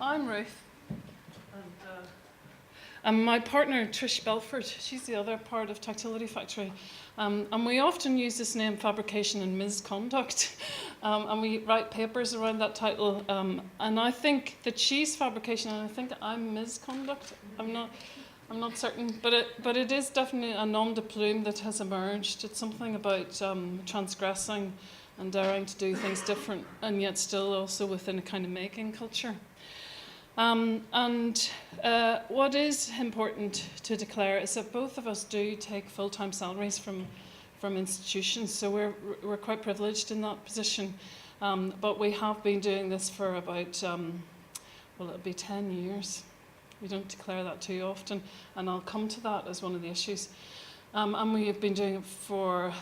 I'm Ruth. And my partner, Trish Belford, she's the other part of Tactility Factory. And we often use this name, Fabrication and Misconduct. And we write papers around that title. And I think that she's fabrication, and I think I'm misconduct. I'm not certain. But it is definitely a nom de plume that has emerged. It's something about transgressing and daring to do things different, and yet still also within a kind of making culture. What is important to declare is that both of us do take full-time salaries from institutions, so we're quite privileged in that position. But we have been doing this for about, it'll be 10 years. We don't declare that too often, and I'll come to that as one of the issues. And we have been doing it for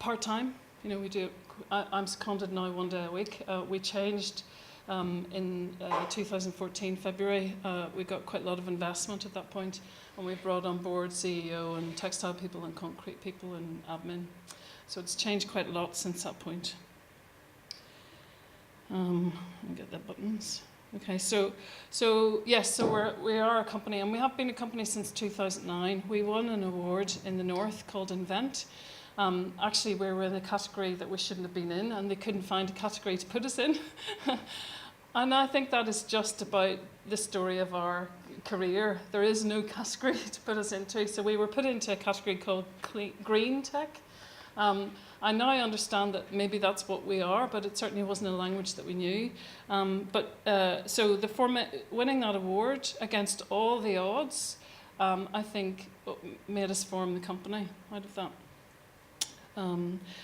part-time. You know, we do. I'm seconded now 1 day a week. We changed. In 2014, February, we got quite a lot of investment at that point, and we brought on board CEO and textile people and concrete people and admin. So it's changed quite a lot since that point. Let me get the buttons. Okay, so we are a company, and we have been a company since 2009. We won an award in the North called Invent. Actually, we were in a category that we shouldn't have been in, and they couldn't find a category to put us in. And I think that is just about the story of our career. There is no category to put us into, so we were put into a category called green tech. I now understand that maybe that's what we are, but it certainly wasn't a language that we knew. So winning that award against all the odds, I think made us form the company out of that.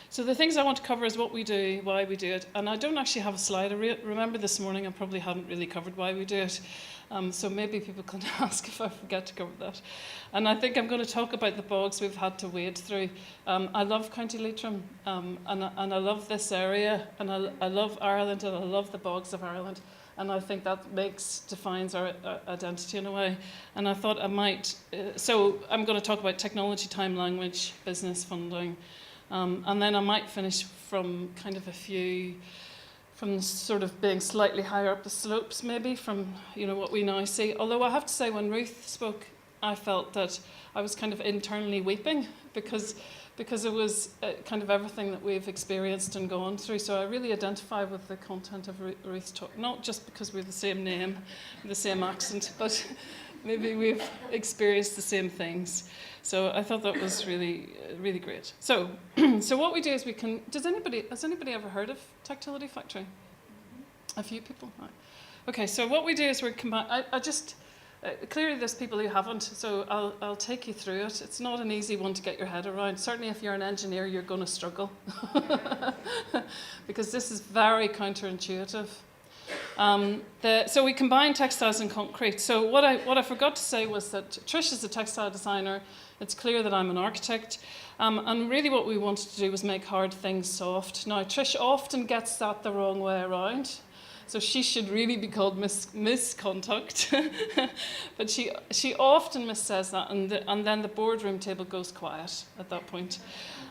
So the things I want to cover is what we do, why we do it, and I don't actually have a slide. I remember this morning I probably hadn't really covered why we do it, so maybe people can ask if I forget to cover that. And I think I'm going to talk about the bogs we've had to wade through. I love County Leitrim, and I love this area, and I love Ireland, and I love the bogs of Ireland, and I think that defines our identity in a way. And I thought I might, so I'm going to talk about technology, time, language, business, funding. And then I might finish from kind of from sort of being slightly higher up the slopes, maybe, from what we now see. Although I have to say, when Ruth spoke, I felt that I was kind of internally weeping because it was kind of everything that we've experienced and gone through. So I really identify with the content of Ruth's talk, not just because we have the same name, the same accent, but maybe we've experienced the same things. So I thought that was really, really great. So what we do is has anybody ever heard of Tactility Factory? A few people? Right. Okay, so what we do is we combine, clearly there's people who haven't, so I'll take you through it. It's not an easy one to get your head around. Certainly if you're an engineer, you're going to struggle. Because this is very counterintuitive. So we combine textiles and concrete. So what I forgot to say was that Trish is a textile designer. It's clear that I'm an architect. And really what we wanted to do was make hard things soft. Now, Trish often gets that the wrong way around. So she should really be called misconduct. But she often missays that, and then the boardroom table goes quiet at that point.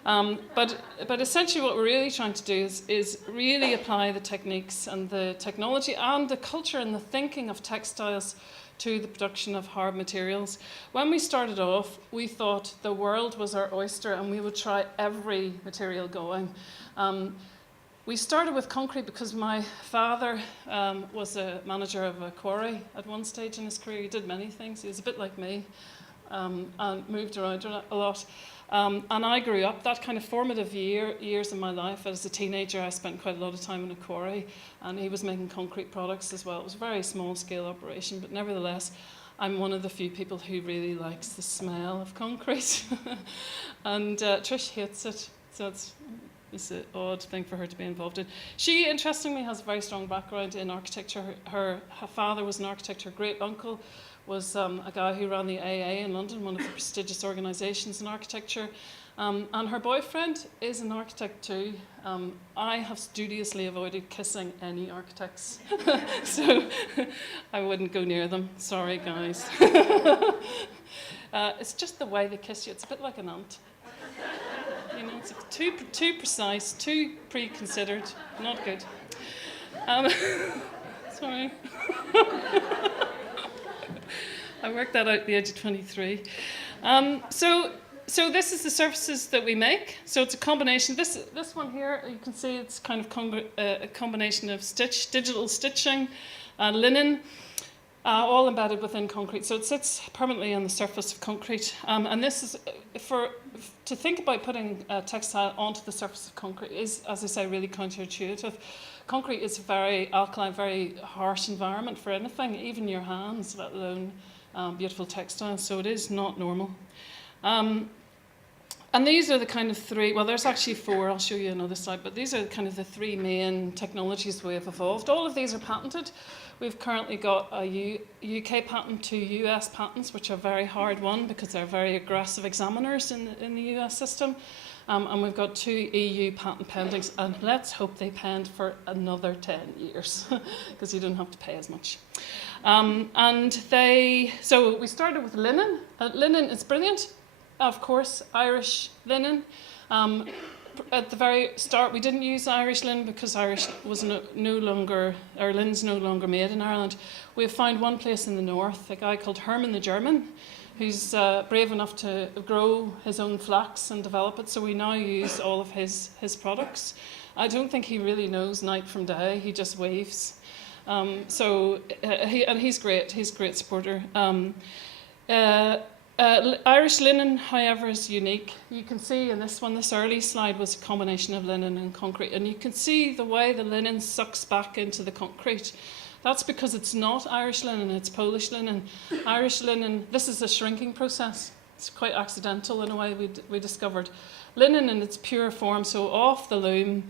But essentially what we're really trying to do is really apply the techniques and the technology and the culture and the thinking of textiles to the production of hard materials. When we started off, we thought the world was our oyster and we would try every material going. We started with concrete because my father was a manager of a quarry at one stage in his career. He did many things. He was a bit like me and moved around a lot. And I grew up, that kind of formative years in my life. As a teenager, I spent quite a lot of time in a quarry, and he was making concrete products as well. It was a very small-scale operation, but nevertheless, I'm one of the few people who really likes the smell of concrete. And Trish hates it, so it's an odd thing for her to be involved in. She, interestingly, has a very strong background in architecture. Her father was an architect. Her great-uncle was a guy who ran the AA in London, one of the prestigious organisations in architecture. And her boyfriend is an architect too. I have studiously avoided kissing any architects, so I wouldn't go near them. Sorry, guys. It's just the way they kiss you. It's a bit like an ant. It's too precise, too pre-considered. Not good. Sorry. I worked that out at the age of 23. So this is the surfaces that we make. So it's a combination. This one here, you can see it's kind of a combination of digital stitching, linen, all embedded within concrete. So it sits permanently on the surface of concrete. And this is, to think about putting a textile onto the surface of concrete is, as I say, really counterintuitive. Concrete is a very alkaline, very harsh environment for anything, even your hands, let alone beautiful textiles. So it is not normal. And these are the kind of three, well, there's actually four, I'll show you another slide, but these are kind of the three main technologies we have evolved. All of these are patented. We've currently got a UK patent, 2 US patents, which are very hard won because they're very aggressive examiners in the US system. And we've got 2 EU patent pendings, and let's hope they pend for another 10 years, because you don't have to pay as much. So we started with linen. Linen is brilliant. Of course, Irish linen. At the very start, we didn't use Irish linen because Irish was no longer, or linen's no longer made in Ireland. We have found one place in the north, a guy called Herman the German, who's brave enough to grow his own flax and develop it. So we now use all of his products. I don't think he really knows night from day. He just weaves. He's great. He's a great supporter. Irish linen, however, is unique. You can see in this one, this early slide was a combination of linen and concrete, and you can see the way the linen sucks back into the concrete. That's because it's not Irish linen, it's Polish linen. Irish linen, this is a shrinking process. It's quite accidental in a way, we discovered. Linen in its pure form, so off the loom,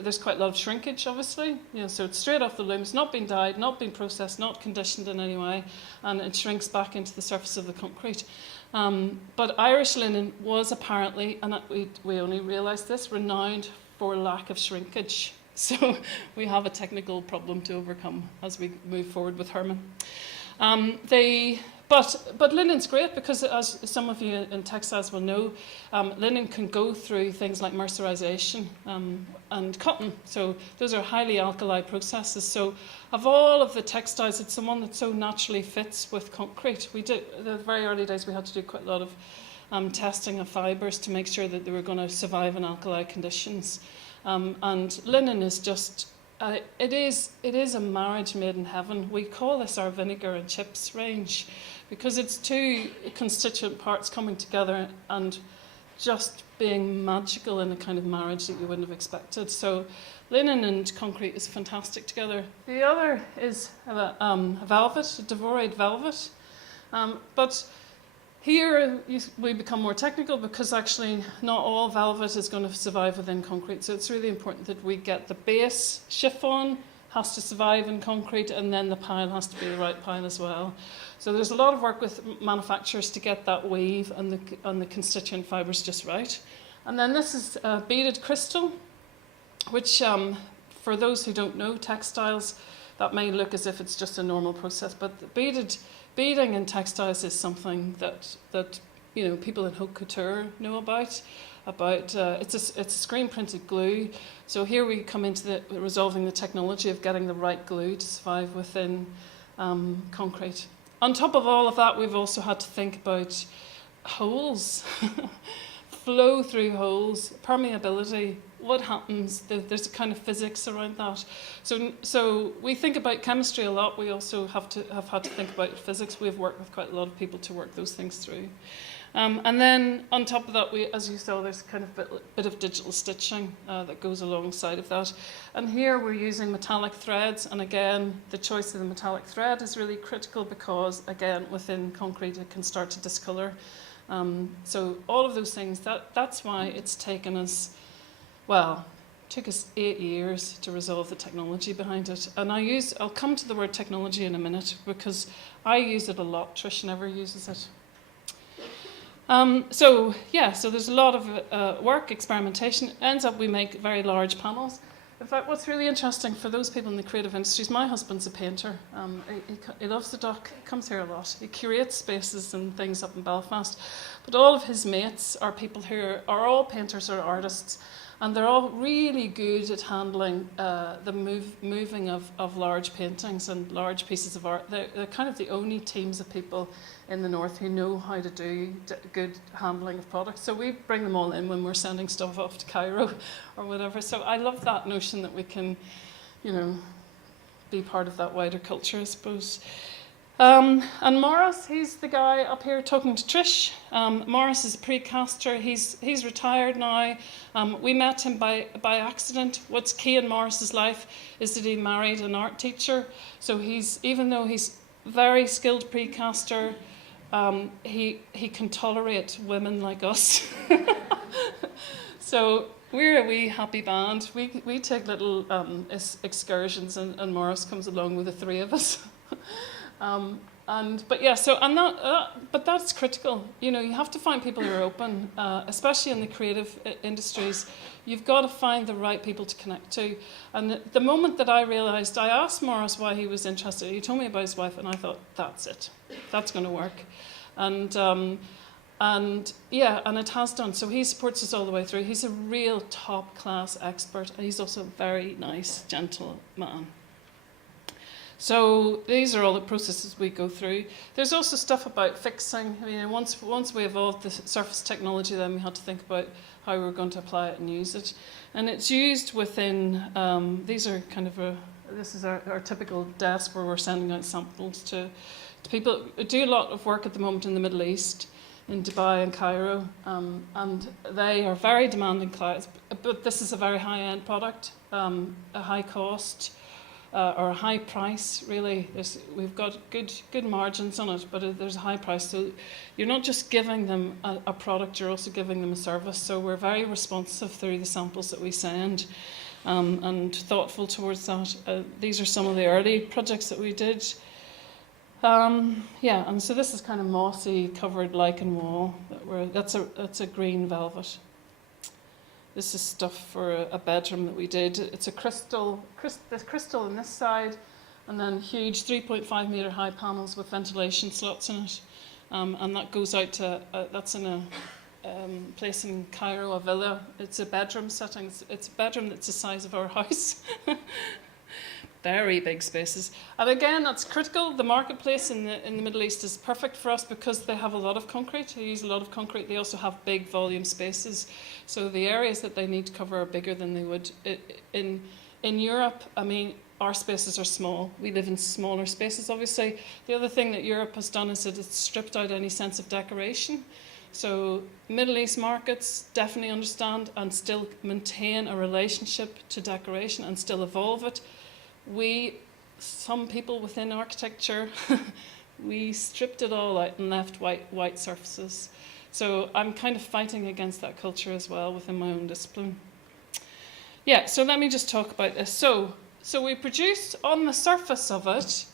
there's quite a lot of shrinkage, obviously. So it's straight off the loom. It's not been dyed, not been processed, not conditioned in any way, and it shrinks back into the surface of the concrete. But Irish linen was apparently, and we only realised this, renowned for lack of shrinkage. So we have a technical problem to overcome as we move forward with Herman. But linen's great because, as some of you in textiles will know, linen can go through things like mercerization and cotton. So those are highly alkali processes. So of all of the textiles, it's the one that so naturally fits with concrete. The very early days, we had to do quite a lot of testing of fibres to make sure that they were going to survive in alkali conditions. And linen is just, it is a marriage made in heaven. We call this our vinegar and chips range, because it's 2 constituent parts coming together and just being magical in a kind of marriage that you wouldn't have expected. So linen and concrete is fantastic together. The other is a velvet, a devoid velvet. But here we become more technical because actually not all velvet is going to survive within concrete. So it's really important that we get the base chiffon has to survive in concrete, and then the pile has to be the right pile as well. So there's a lot of work with manufacturers to get that weave and the constituent fibres just right. And then this is beaded crystal, which for those who don't know textiles, that may look as if it's just a normal process, but the beading in textiles is something that people in haute couture know about. It's a screen printed glue. So here we come into resolving the technology of getting the right glue to survive within concrete. On top of all of that, we've also had to think about holes, flow through holes, permeability. What happens? There's a kind of physics around that. So we think about chemistry a lot. We also have had to think about physics. We've worked with quite a lot of people to work those things through. And then on top of that, as you saw, there's kind of a bit of digital stitching that goes alongside of that. And here we're using metallic threads. And again, the choice of the metallic thread is really critical because, again, within concrete, it can start to discolour. So all of those things, that's why it's taken us, took us 8 years to resolve the technology behind it. And I'll come to the word technology in a minute because I use it a lot. Trish never uses it. So there's a lot of work, experimentation. Ends up we make very large panels. In fact, what's really interesting for those people in the creative industries, my husband's a painter. He loves the dock, comes here a lot. He curates spaces and things up in Belfast. But all of his mates are people who are all painters or artists. And they're all really good at handling the moving of large paintings and large pieces of art. They're kind of the only teams of people in the north who know how to do good handling of products. So we bring them all in when we're sending stuff off to Cairo or whatever. So I love that notion that we can, be part of that wider culture, I suppose. And Morris, he's the guy up here talking to Trish. Morris is a precaster. He's retired now. We met him by accident. What's key in Morris's life is that he married an art teacher. So even though he's very skilled precaster, he can tolerate women like us. So we're a wee happy band. We take little excursions, and Morris comes along with the three of us. But that's critical. You have to find people who are open, especially in the creative industries. You've got to find the right people to connect to. And the moment that I realised, I asked Morris why he was interested. He told me about his wife, and I thought, that's it. That's going to work. And it has done. So he supports us all the way through. He's a real top-class expert, and he's also a very nice, gentle man. So these are all the processes we go through. There's also stuff about fixing. Once we evolved the surface technology, then we had to think about how we were going to apply it and use it. And it's used within, these are kind of this is our typical desk where we're sending out samples to people who do a lot of work at the moment in the Middle East, in Dubai and Cairo, and they are very demanding clients, but this is a very high-end product, a high cost, or a high price, really. We've got good margins on it, but there's a high price. So you're not just giving them a product, you're also giving them a service. So we're very responsive through the samples that we send, and thoughtful towards that. These are some of the early projects that we did. And so this is kind of mossy covered lichen wall. That's a green velvet. This is stuff for a bedroom that we did. It's a crystal on this side, and then huge 3.5 metre high panels with ventilation slots in it. And that goes out to, that's in a place in Cairo, a villa. It's a bedroom setting. It's a bedroom that's the size of our house. Very big spaces. And again, that's critical. The marketplace in the Middle East is perfect for us because they have a lot of concrete. They use a lot of concrete. They also have big volume spaces. So the areas that they need to cover are bigger than they would. In Europe, our spaces are small. We live in smaller spaces, obviously. The other thing that Europe has done is that it's stripped out any sense of decoration. So Middle East markets definitely understand and still maintain a relationship to decoration and still evolve it. Some people within architecture, we stripped it all out and left white surfaces. So I'm kind of fighting against that culture as well within my own discipline. Yeah, so let me just talk about this. So we produce on the surface of it,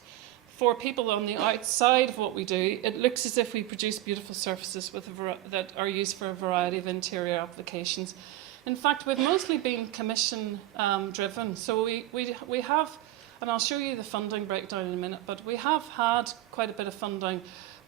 for people on the outside of what we do, it looks as if we produce beautiful surfaces that are used for a variety of interior applications. In fact, we've mostly been commission driven. So we have, and I'll show you the funding breakdown in a minute, but we have had quite a bit of funding.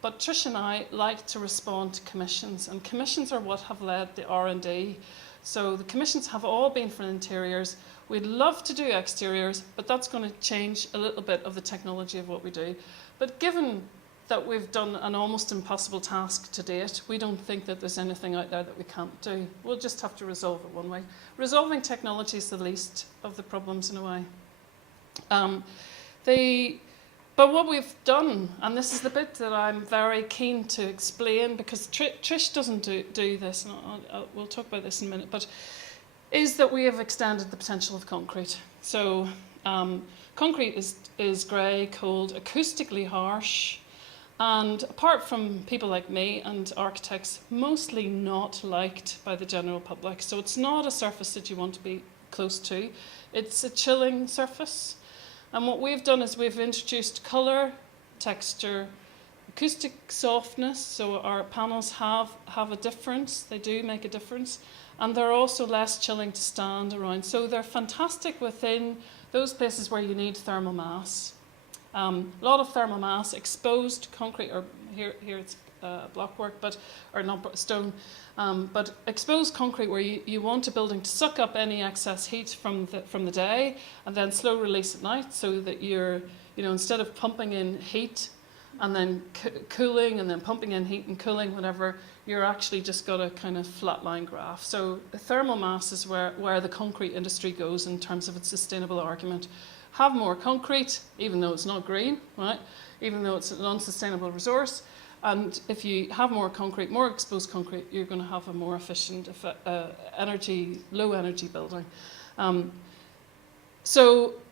But Trish and I like to respond to commissions, and commissions are what have led the R&D. So the commissions have all been for interiors. We'd love to do exteriors, but that's going to change a little bit of the technology of what we do. But given that we've done an almost impossible task to date, we don't think that there's anything out there that we can't do. We'll just have to resolve it one way. Resolving technology is the least of the problems in a way. But what we've done, and this is the bit that I'm very keen to explain, because Trish doesn't do this, and we'll talk about this in a minute, but is that we have extended the potential of concrete. So concrete is grey, cold, acoustically harsh, and apart from people like me and architects, mostly not liked by the general public. So it's not a surface that you want to be close to. It's a chilling surface. And what we've done is we've introduced colour, texture, acoustic softness. So our panels have a difference. They do make a difference. And they're also less chilling to stand around. So they're fantastic within those places where you need thermal mass. A lot of thermal mass, exposed concrete, or here it's block work, or not stone. But exposed concrete, where you want a building to suck up any excess heat from the day and then slow release at night, so that you're, instead of pumping in heat and then cooling and then pumping in heat and cooling, whatever, you're actually just got a kind of flatline graph. So thermal mass is where the concrete industry goes in terms of its sustainable argument. Have more concrete, even though it's not green, right? Even though it's an unsustainable resource. And if you have more concrete, more exposed concrete, you're going to have a more efficient, low energy building.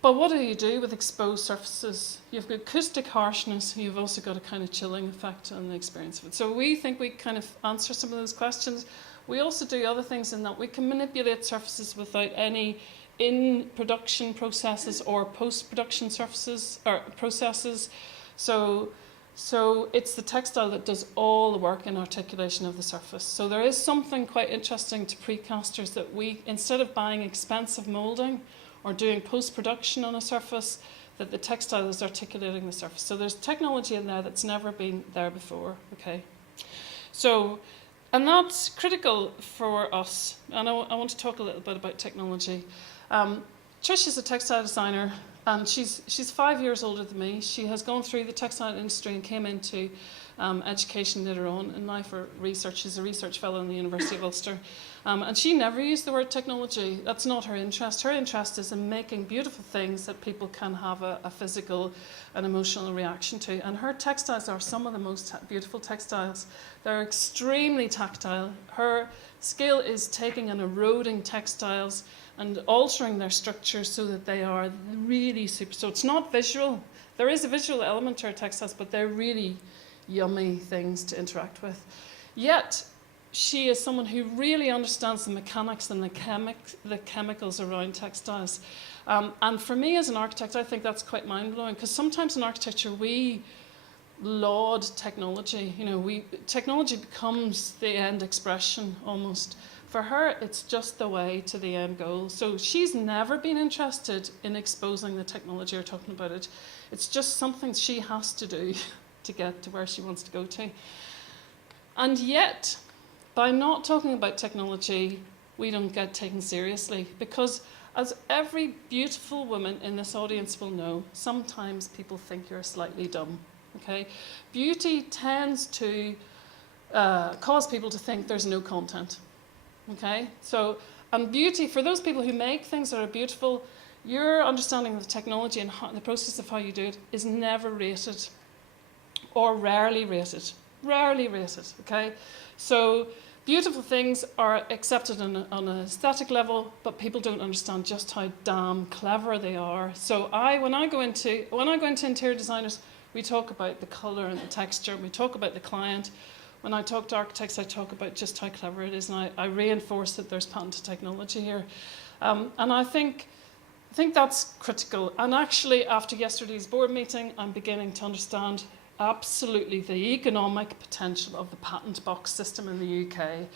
But what do you do with exposed surfaces? You've got acoustic harshness, you've also got a kind of chilling effect on the experience of it. So we think we kind of answer some of those questions. We also do other things in that we can manipulate surfaces without any in-production processes or post-production surfaces or processes. So it's the textile that does all the work in articulation of the surface. So there is something quite interesting to precasters that we, instead of buying expensive moulding or doing post-production on a surface, that the textile is articulating the surface. So there's technology in there that's never been there before, okay? So, and that's critical for us. And I want to talk a little bit about technology. Trish is a textile designer, and she's 5 years older than me. She has gone through the textile industry and came into education later on in life for research. She's a research fellow in the University of Ulster. And she never used the word technology. That's not her interest. Her interest is in making beautiful things that people can have a physical and emotional reaction to. And her textiles are some of the most beautiful textiles. They're extremely tactile. Her skill is taking and eroding textiles and altering their structure so that they are really super. So it's not visual. There is a visual element to our textiles, but they're really yummy things to interact with. Yet, she is someone who really understands the mechanics and the chemicals around textiles. And for me as an architect, I think that's quite mind-blowing, because sometimes in architecture we laud technology. Technology becomes the end expression almost. For her, it's just the way to the end goal. So she's never been interested in exposing the technology or talking about it. It's just something she has to do to get to where she wants to go to. And yet, by not talking about technology, we don't get taken seriously, because as every beautiful woman in this audience will know, sometimes people think you're slightly dumb, okay? Beauty tends to cause people to think there's no content, okay? So, and beauty, for those people who make things that are beautiful, your understanding of the technology and the process of how you do it is never rated, or rarely rated, okay? So beautiful things are accepted on an aesthetic level, but people don't understand just how damn clever they are. So when I go into interior designers, we talk about the colour and the texture, and we talk about the client. When I talk to architects, I talk about just how clever it is, and I reinforce that there's patented technology here. And I think that's critical. And actually, after yesterday's board meeting, I'm beginning to understand absolutely the economic potential of the patent box system in the UK.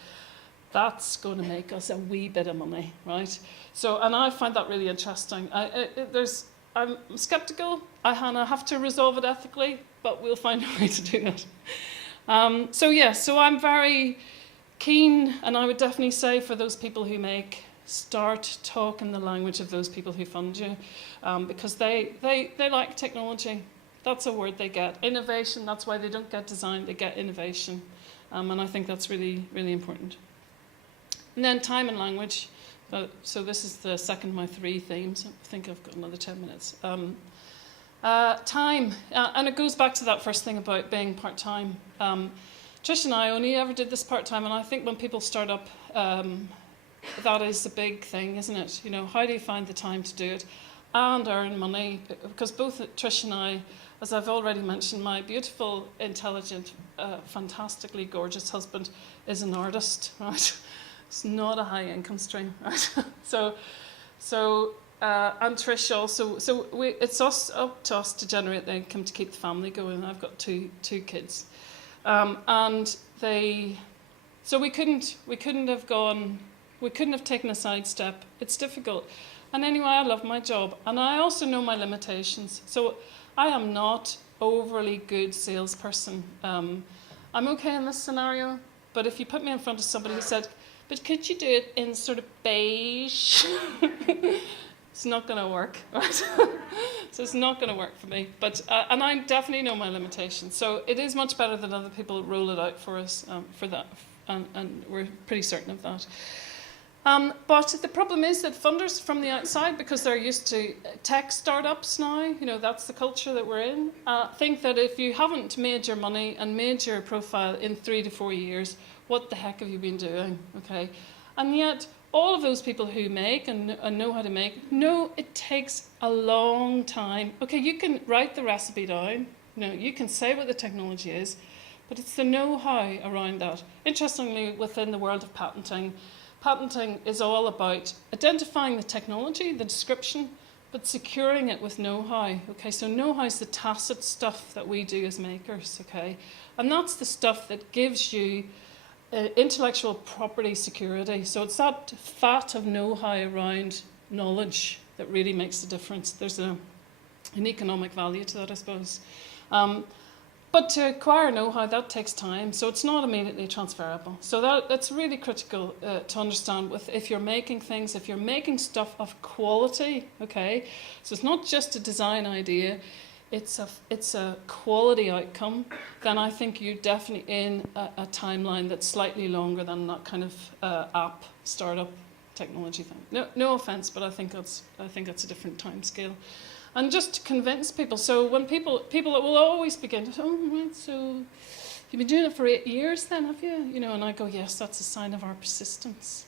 That's going to make us a wee bit of money, right? So, and I find that really interesting. I'm sceptical. I have to resolve it ethically, but we'll find a way to do that. So I'm very keen, and I would definitely say for those people who start talking the language of those people who fund you, because they like technology. That's a word they get. Innovation, that's why they don't get design, they get innovation. And I think that's really, really important. And then time and language. So this is the second of my 3 themes. I think I've got another 10 minutes. Time, and it goes back to that first thing about being part-time. Trish and I only ever did this part-time, and I think when people start up, that is a big thing, isn't it? How do you find the time to do it and earn money? Because both Trish and I, as I've already mentioned, my beautiful, intelligent, fantastically gorgeous husband is an artist, right? It's not a high income stream, right? And Trish also, it's up to us to generate the income to keep the family going. I've got two kids. So we couldn't have taken a sidestep. It's difficult. And anyway, I love my job. And I also know my limitations. So I am not overly good salesperson. I'm okay in this scenario, but if you put me in front of somebody who said, but could you do it in sort of beige? It's not going to work, right? So it's not going to work for me. But and I definitely know my limitations. So it is much better that other people roll it out for us for that, and we're pretty certain of that. But the problem is that funders from the outside, because they're used to tech startups now, that's the culture that we're in, think that if you haven't made your money and made your profile in 3 to 4 years, what the heck have you been doing, okay? And yet, all of those people who make and know how to make, know it takes a long time. Okay, you can write the recipe down, you can say what the technology is, but it's the know-how around that. Interestingly, within the world of patenting is all about identifying the technology, the description, but securing it with know-how. Okay, so know-how is the tacit stuff that we do as makers. Okay, and that's the stuff that gives you intellectual property security. So it's that fat of know-how around knowledge that really makes the difference. There's an economic value to that, I suppose. But to acquire know-how, that takes time, so it's not immediately transferable. So that's really critical to understand if you're making things, if you're making stuff of quality, okay? So it's not just a design idea, it's a quality outcome, then I think you're definitely in a timeline that's slightly longer than that kind of app startup technology thing. No offense, but I think that's a different time scale. And just to convince people, so when people will always begin to say, oh, right, so you've been doing it for 8 years then, have you? And I go, yes, that's a sign of our persistence.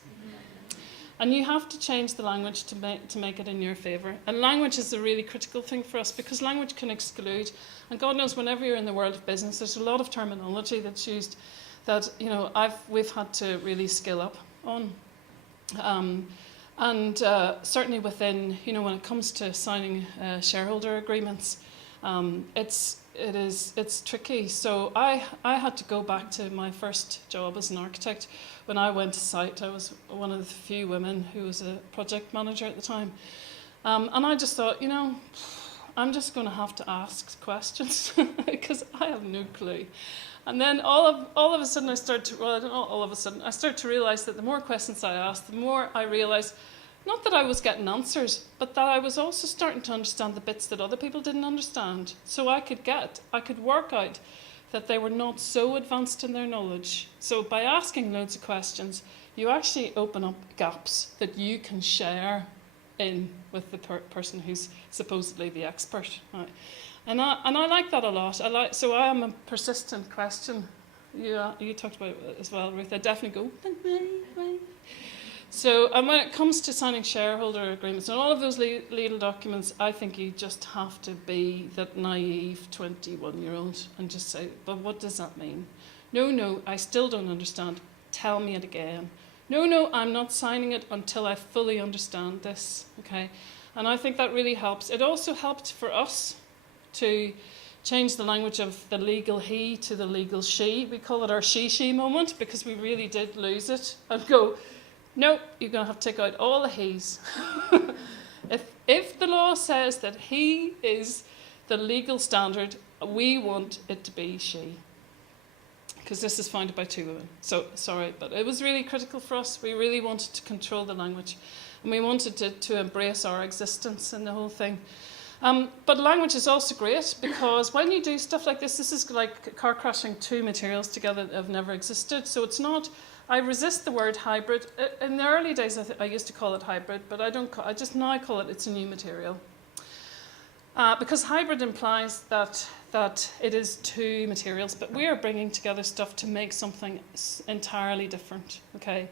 And you have to change the language to make it in your favour. And language is a really critical thing for us, because language can exclude. And God knows, whenever you're in the world of business, there's a lot of terminology that's used that, we've had to really skill up on. And certainly within, when it comes to signing shareholder agreements, it's tricky. So I had to go back to my first job as an architect. When I went to site, I was one of the few women who was a project manager at the time. And I just thought, I'm just going to have to ask questions because I have no clue. And then all of a sudden I started to realise that the more questions I asked, the more I realised, not that I was getting answers, but that I was also starting to understand the bits that other people didn't understand. So I could work out that they were not so advanced in their knowledge. So by asking loads of questions, you actually open up gaps that you can share in with the person who's supposedly the expert. Right? And I like that a lot. So I am a persistent question. You talked about it as well, Ruth. I definitely go, why? So, and when it comes to signing shareholder agreements and all of those legal documents, I think you just have to be that naive 21-year-old and just say, but what does that mean? No, I still don't understand. Tell me it again. No, I'm not signing it until I fully understand this. Okay, and I think that really helps. It also helped for us to change the language of the legal he to the legal she. We call it our she moment, because we really did lose it and go, nope, you're going to have to take out all the he's. If the law says that he is the legal standard, we want it to be she. Because this is founded by 2 women. So, sorry, but it was really critical for us. We really wanted to control the language. And we wanted to embrace our existence in the whole thing. But language is also great, because when you do stuff like this is like car crashing 2 materials together that have never existed. So it's not... I resist the word hybrid. In the early days, I used to call it hybrid, but I just now call it, it's a new material. Because hybrid implies that it is 2 materials, but we are bringing together stuff to make something entirely different, okay?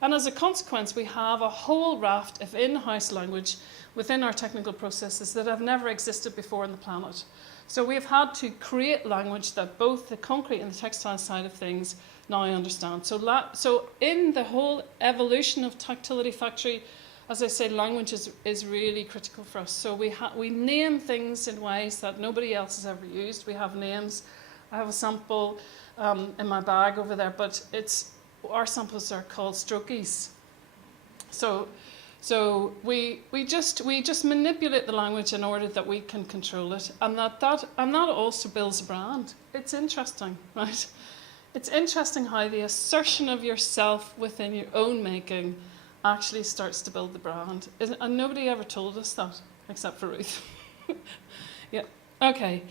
And as a consequence, we have a whole raft of in-house language within our technical processes that have never existed before on the planet. So we've had to create language that both the concrete and the textile side of things now understand. So in the whole evolution of Tactility Factory, as I say, language is really critical for us. So we name things in ways that nobody else has ever used. We have names. I have a sample in my bag over there, but our samples are called strokies. So we just manipulate the language in order that we can control it, and that also builds a brand. It's interesting, right? it's interesting how the assertion of yourself within your own making actually starts to build the brand. And nobody ever told us that, except for Ruth. Yeah, okay.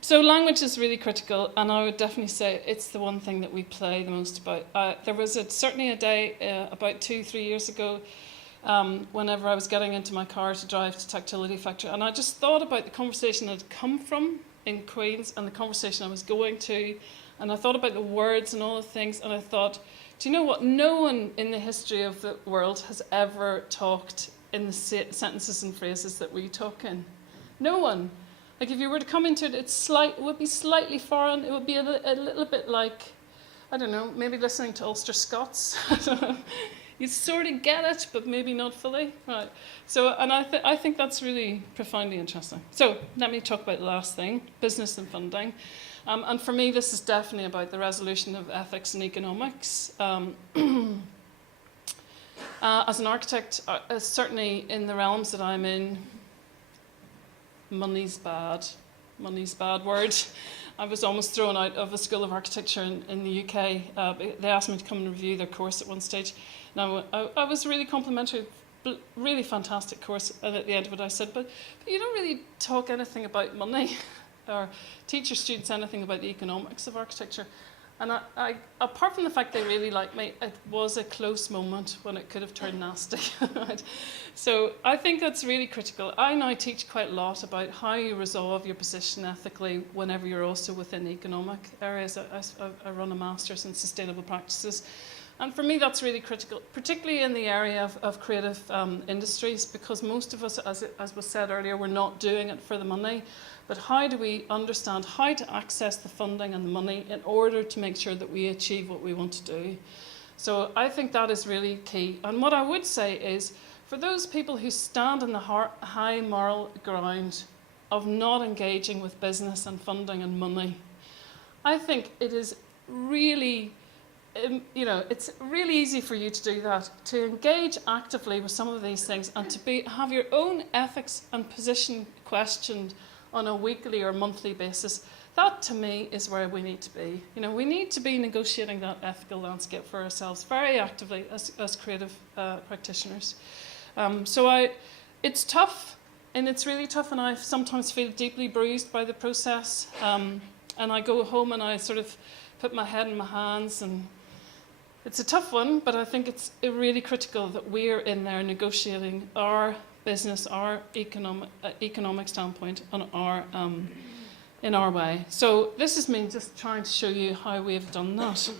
So language is really critical, and I would definitely say it's the one thing that we play the most about. There was certainly a day about 2-3 years ago, whenever I was getting into my car to drive to Tactility Factory, and I just thought about the conversation that had come from in Queen's and the conversation I was going to, and I thought about the words and all the things, and I thought, do you know what? No one in the history of the world has ever talked in the sentences and phrases that we talk in. No one. Like if you were to come into it, it would be slightly foreign. It would be a little bit like, I don't know, maybe listening to Ulster Scots. You sort of get it, but maybe not fully. Right. So, and I think that's really profoundly interesting. So let me talk about the last thing, business and funding. And for me, this is definitely about the resolution of ethics and economics. As an architect, certainly in the realms that I'm in, money's bad. Money's a bad word. I was almost thrown out of a school of architecture in the UK. They asked me to come and review their course at one stage. Now, I was really complimentary, really fantastic course. And at the end of it, I said, but you don't really talk anything about money or teach your students anything about the economics of architecture. And I, apart from the fact they really liked me, it was a close moment when it could have turned nasty. Right? So I think that's really critical. I now teach quite a lot about how you resolve your position ethically whenever you're also within economic areas. I run a master's in sustainable practices. And for me, that's really critical, particularly in the area of creative industries, because most of us, as was said earlier, we're not doing it for the money. But how do we understand how to access the funding and the money in order to make sure that we achieve what we want to do? So I think that is really key. And what I would say is, for those people who stand on the high moral ground of not engaging with business and funding and money, I think it is really, it's really easy for you to do that, to engage actively with some of these things and to have your own ethics and position questioned on a weekly or monthly basis. That, to me, is where we need to be. We need to be negotiating that ethical landscape for ourselves very actively as creative practitioners. It's tough, and it's really tough, and I sometimes feel deeply bruised by the process. And I go home and I sort of put my head in my hands, and it's a tough one, but I think it's really critical that we're in there negotiating our business, our economic standpoint in our way. So this is me just trying to show you how we've done that.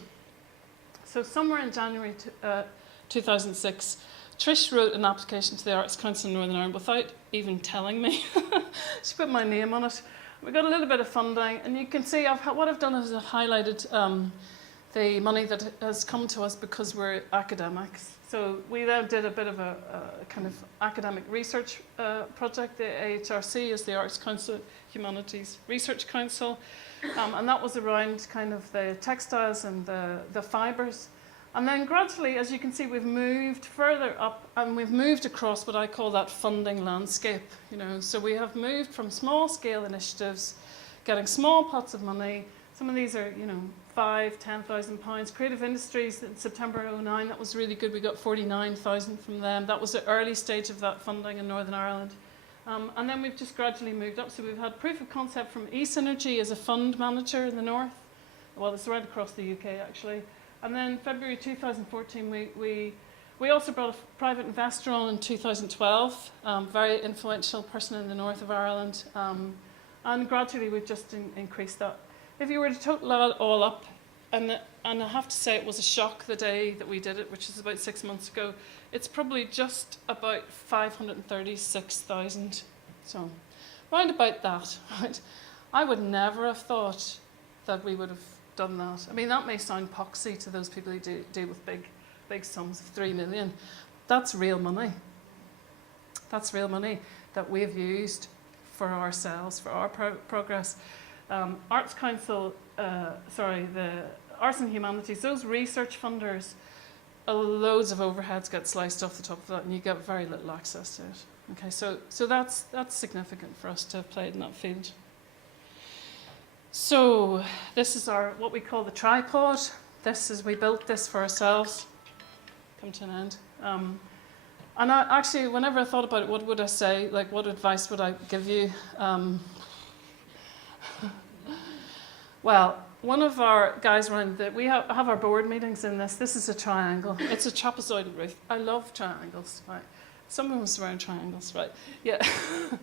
So somewhere in January 2006, Trish wrote an application to the Arts Council in Northern Ireland without even telling me. She put my name on it. We got a little bit of funding, and you can see what I've done is I've highlighted the money that has come to us because we're academics. So we then did a bit of a kind of academic research project. The AHRC is the Arts Council Humanities Research Council, and that was around kind of the textiles and the fibres. And then gradually, as you can see, we've moved further up, and we've moved across what I call that funding landscape. So we have moved from small-scale initiatives, getting small pots of money. Some of these are, £5,000-10,000. Creative Industries in September 2009, that was really good. We got 49,000 from them. That was the early stage of that funding in Northern Ireland. And then we've just gradually moved up. So we've had proof of concept from eSynergy as a fund manager in the north. Well, it's right across the UK, actually. And then February 2014, we also brought a private investor on in 2012, very influential person in the north of Ireland. And gradually we've just increased that. If you were to total that all up, and I have to say it was a shock the day that we did it, which is about 6 months ago, it's probably just about 536,000. So round about that, right? I would never have thought that we would have done that. I mean, that may sound poxy to those people who deal with big sums of 3 million. That's real money. That's real money that we've used for ourselves, for our progress. Arts Council, the Arts and Humanities, those research funders, loads of overheads get sliced off the top of that, and you get very little access to it. Okay, so that's significant for us to have played in that field. So this is what we call the tripod. We built this for ourselves. Come to an end. And actually, whenever I thought about it, what would I say? Like, what advice would I give you? Well, one of our guys we have our board meetings in this. This is a triangle. It's a trapezoidal roof. I love triangles, right? Someone was wearing triangles, right? Yeah,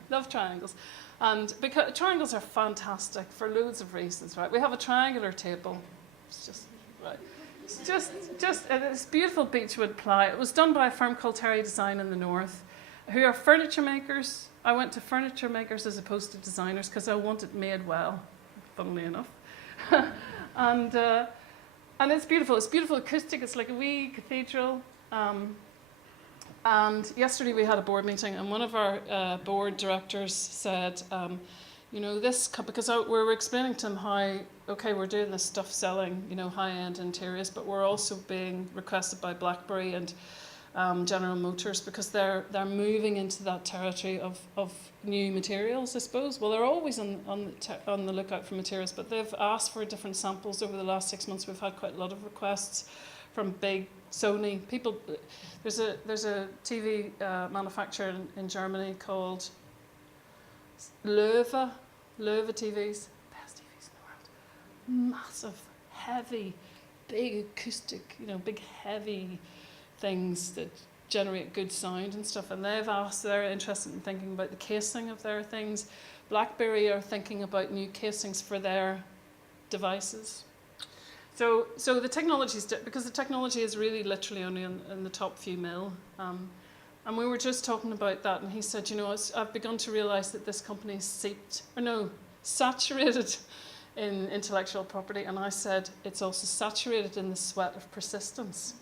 love triangles. And because triangles are fantastic for loads of reasons, right? We have a triangular table. It's just, right. It's just this beautiful beechwood ply. It was done by a firm called Terry Design in the north, who are furniture makers. I went to furniture makers as opposed to designers because I want it made well, funnily enough. And it's beautiful. It's beautiful acoustic. It's like a wee cathedral. And yesterday we had a board meeting, and one of our board directors said, because we were explaining to him how, okay, we're doing this stuff selling, high-end interiors, but we're also being requested by BlackBerry and General Motors because they're moving into that territory of new materials, I suppose. Well, they're always on the lookout for materials, but they've asked for different samples over the last 6 months. We've had quite a lot of requests from big Sony people. There's a TV manufacturer in Germany called Löwe TVs, best TVs in the world. Massive, heavy, big acoustic, big heavy things that generate good sound and stuff. And they're interested in thinking about the casing of their things. BlackBerry are thinking about new casings for their devices. So the technology because the technology is really literally only in the top few mil. And we were just talking about that, and he said, I've begun to realise that this company is saturated in intellectual property. And I said, it's also saturated in the sweat of persistence.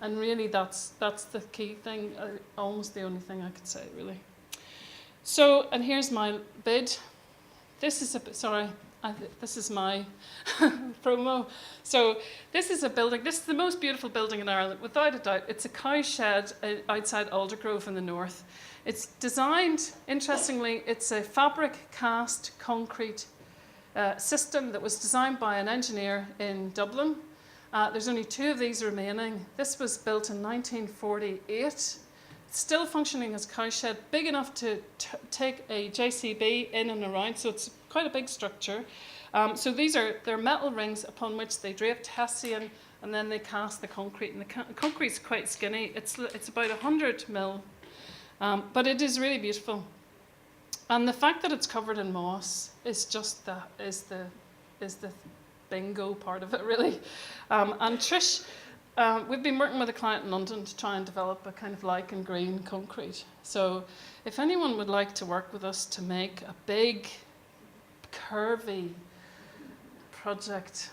And really, that's the key thing, almost the only thing I could say, really. So, and here's my bid. This is my promo. So this is a building. This is the most beautiful building in Ireland, without a doubt. It's a cow shed outside Aldergrove in the north. It's designed, interestingly, it's a fabric cast concrete system that was designed by an engineer in Dublin. There's only 2 of these remaining. This was built in 1948. Still functioning as a cow shed, big enough to take a JCB in and around, so it's quite a big structure. So they're metal rings upon which they draped hessian, and then they cast the concrete, and the concrete's quite skinny. It's about 100 mil, but it is really beautiful. And the fact that it's covered in moss is just the bingo part of it, really. And Trish, we've been working with a client in London to try and develop a kind of lichen green concrete. So if anyone would like to work with us to make a big, curvy project,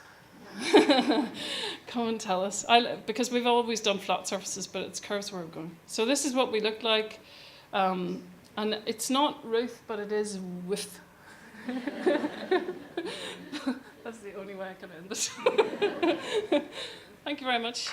come and tell us. Because we've always done flat surfaces, but it's curves where we're going. So this is what we look like. And it's not Ruth, but it is Woof. That's the only way I can end it. Thank you very much.